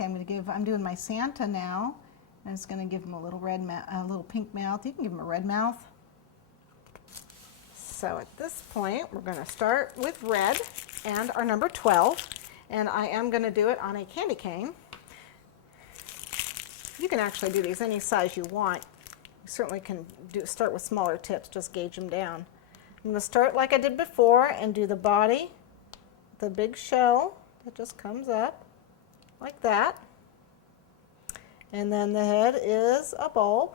Okay, I'm doing my Santa now. And it's going to give him a little a little pink mouth. You can give him a red mouth. So at this point, we're going to start with red and our number 12. And I am going to do it on a candy cane. You can actually do these any size you want. You certainly can start with smaller tips, just gauge them down. I'm going to start like I did before and do the body, the big shell that just comes up like that. And then the head is a bulb.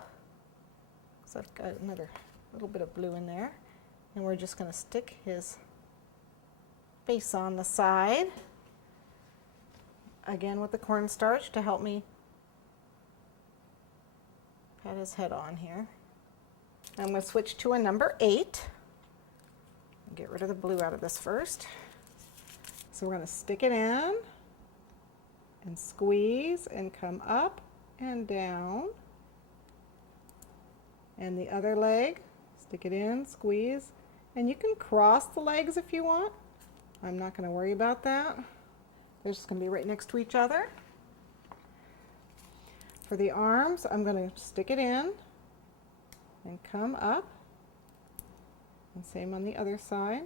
So I've got another little bit of blue in there. And we're just going to stick his face on the side. Again with the cornstarch to help me pat his head on here. I'm going to switch to a number 8. Get rid of the blue out of this first. So we're going to stick it in and squeeze and come up and down. And the other leg, stick it in, squeeze, and you can cross the legs if you want. I'm not going to worry about that. They're just going to be right next to each other. For the arms, I'm going to stick it in and come up, and same on the other side.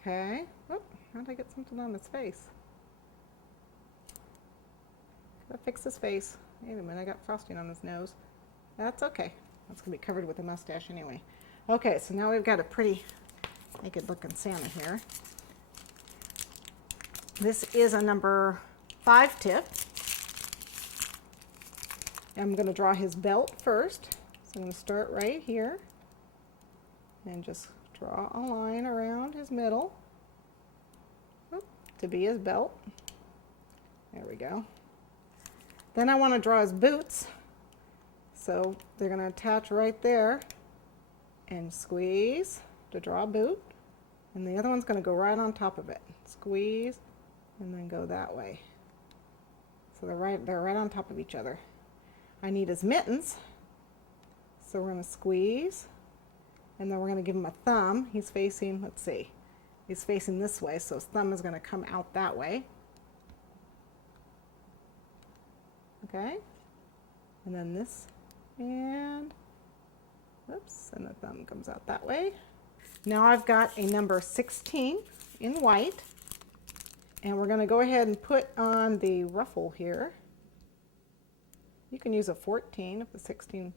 Okay. Oh, how did I get something on his face? Gotta fix his face. Wait a minute, I got frosting on his nose. That's okay. That's gonna be covered with a mustache anyway. Okay, so now we've got a pretty naked looking Santa here. This is a number 5 tip. I'm gonna draw his belt first. So I'm gonna start right here and just draw a line around his middle to be his belt. There we go. Then I want to draw his boots. So they're going to attach right there and squeeze to draw a boot. And the other one's going to go right on top of it. Squeeze and then go that way. So they're right on top of each other. I need his mittens. So we're going to squeeze and then we're going to give him a thumb. He's facing, let's see, he's facing this way, so his thumb is going to come out that way. Okay, and then this, and whoops, and the thumb comes out that way. Now I've got a number 16 in white, and we're going to go ahead and put on the ruffle here. You can use a 14 if the 16 is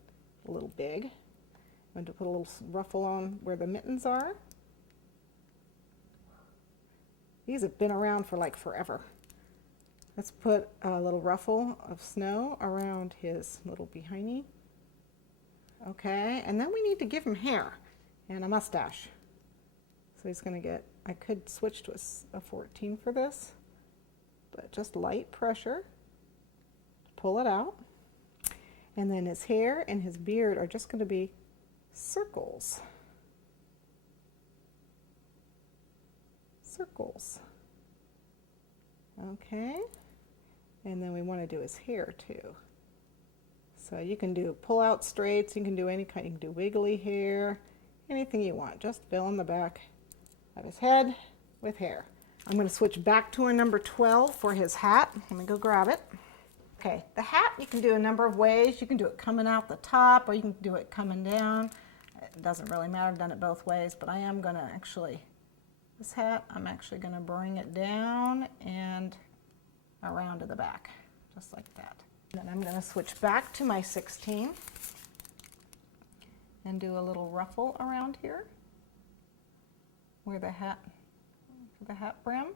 a little big. I'm going to put a little ruffle on where the mittens are. These have been around for like forever. Let's put a little ruffle of snow around his little behind. Okay, and then we need to give him hair and a mustache. So he's going to get, I could switch to a 14 for this, but just light pressure to pull it out. And then his hair and his beard are just going to be circles. Circles. Okay, and then we want to do his hair too. So you can do pull out straights, you can do any kind, you can do wiggly hair, anything you want. Just fill in the back of his head with hair. I'm going to switch back to a number 12 for his hat. Let me go grab it. Okay, the hat you can do a number of ways. You can do it coming out the top or you can do it coming down. It doesn't really matter, I've done it both ways, but I am going to actually, this hat, I'm actually going to bring it down and around to the back, just like that. Then I'm going to switch back to my 16 and do a little ruffle around here where the hat brim,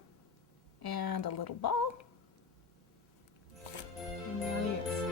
and a little bow. And there he is.